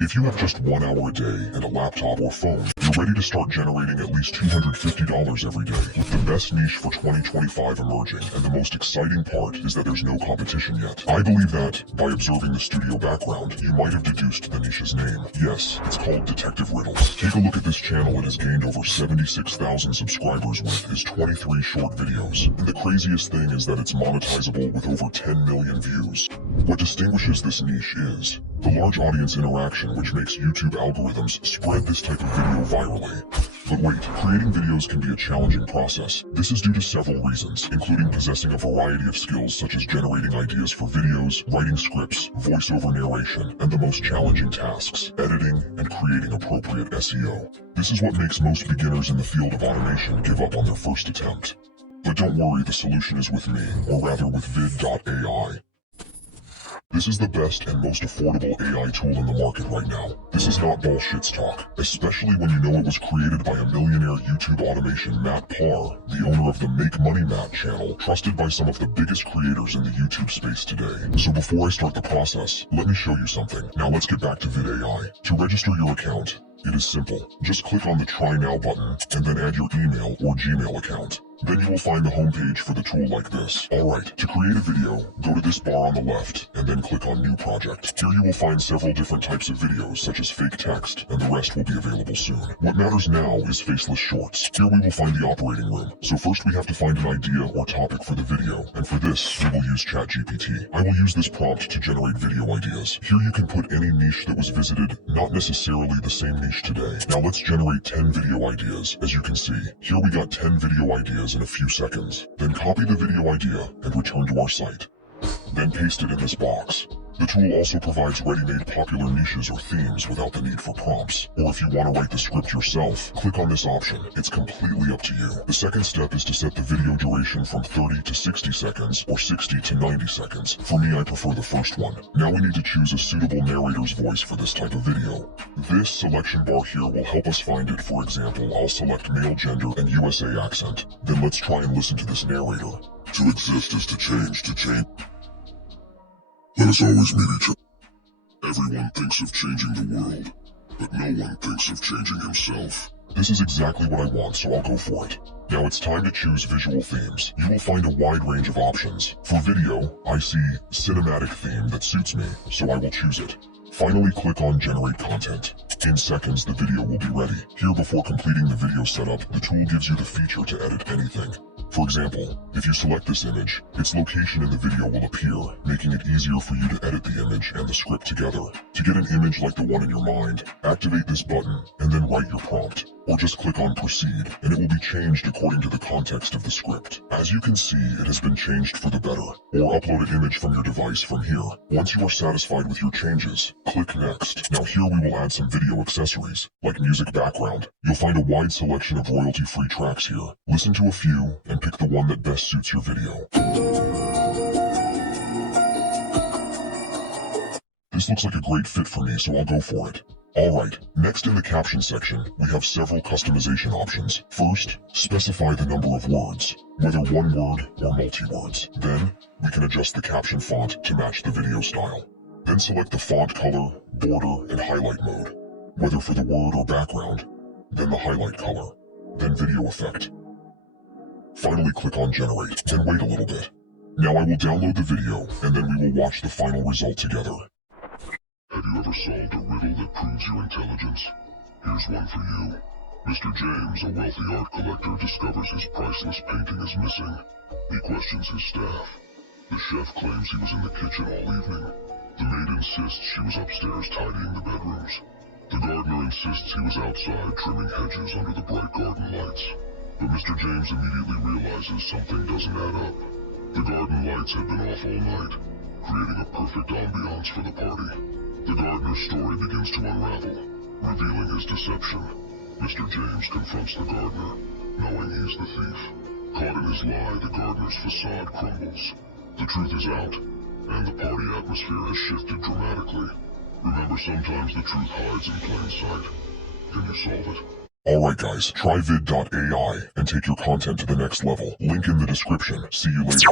If you have just 1 hour a day and a laptop or phone, you're ready to start generating at least $250 every day, with the best niche for 2025 emerging, and the most exciting part is that there's no competition yet. I believe that, by observing the studio background, you might have deduced the niche's name. Yes, it's called Detective Riddles. Take a look at this channel. It has gained over 76,000 subscribers with his 23 short videos. And the craziest thing is that it's monetizable with over 10 million views. What distinguishes this niche is the large audience interaction, which makes YouTube algorithms spread this type of video virally. But wait, creating videos can be a challenging process. This is due to several reasons, including possessing a variety of skills such as generating ideas for videos, writing scripts, voiceover narration, and the most challenging tasks, editing and creating appropriate SEO. This is what makes most beginners in the field of automation give up on their first attempt. But don't worry, the solution is with me, or rather with vid.ai. This is the best and most affordable AI tool in the market right now. This is not bullshit talk, especially when you know it was created by a millionaire YouTube automation Matt Parr, the owner of the Make Money Matt channel, trusted by some of the biggest creators in the YouTube space today. So before I start the process, let me show you something. Now let's get back to vid.ai. To register your account, it is simple. Just click on the Try Now button, and then add your email or Gmail account. Then you will find the homepage for the tool like this. Alright, to create a video, go to this bar on the left, and then click on New Project. Here you will find several different types of videos, such as fake text, and the rest will be available soon. What matters now is faceless shorts. Here we will find the operating room. So first we have to find an idea or topic for the video, and for this, we will use ChatGPT. I will use this prompt to generate video ideas. Here you can put any niche that was visited, not necessarily the same niche today. Now let's generate 10 video ideas. As you can see, here we got 10 video ideas in a few seconds. Then copy the video idea and return to our site. Then paste it in this box. The tool also provides ready-made popular niches or themes without the need for prompts. Or if you want to write the script yourself, click on this option. It's completely up to you. The second step is to set the video duration from 30 to 60 seconds or 60 to 90 seconds. For me, I prefer the first one. Now we need to choose a suitable narrator's voice for this type of video. This selection bar here will help us find it. For example, I'll select male gender and USA accent. Then let's try and listen to this narrator. To exist is to change, Let us always meet each other. Everyone thinks of changing the world, but no one thinks of changing himself. This is exactly what I want, so I'll go for it. Now it's time to choose visual themes. You will find a wide range of options. For video, I see cinematic theme that suits me, so I will choose it. Finally, click on Generate Content. In seconds, the video will be ready. Here, before completing the video setup, the tool gives you the feature to edit anything. For example, if you select this image, its location in the video will appear, making it easier for you to edit the image and the script together. To get an image like the one in your mind, activate this button and then write your prompt. Or just click on Proceed, and it will be changed according to the context of the script. As you can see, it has been changed for the better. Or upload an image from your device from here. Once you are satisfied with your changes, click Next. Now here we will add some video accessories, like music background. You'll find a wide selection of royalty-free tracks here. Listen to a few, and pick the one that best suits your video. This looks like a great fit for me, so I'll go for it. Alright, next in the caption section, we have several customization options. First, specify the number of words, whether one word or multi-words. Then, we can adjust the caption font to match the video style. Then select the font color, border, and highlight mode, whether for the word or background. Then the highlight color. Then video effect. Finally, click on Generate, then wait a little bit. Now I will download the video, and then we will watch the final result together. Have you ever solved a riddle that proves your intelligence? Here's one for you. Mr. James, a wealthy art collector, discovers his priceless painting is missing. He questions his staff. The chef claims he was in the kitchen all evening. The maid insists she was upstairs tidying the bedrooms. The gardener insists he was outside trimming hedges under the bright garden lights. But Mr. James immediately realizes something doesn't add up. The garden lights had been off all night, creating a perfect ambiance for the party. The gardener's story begins to unravel, revealing his deception. Mr. James confronts the gardener, knowing he's the thief. Caught in his lie, the gardener's facade crumbles. The truth is out, and the party atmosphere has shifted dramatically. Remember, sometimes the truth hides in plain sight. Can you solve it? Alright guys, try vid.ai and take your content to the next level. Link in the description. See you later.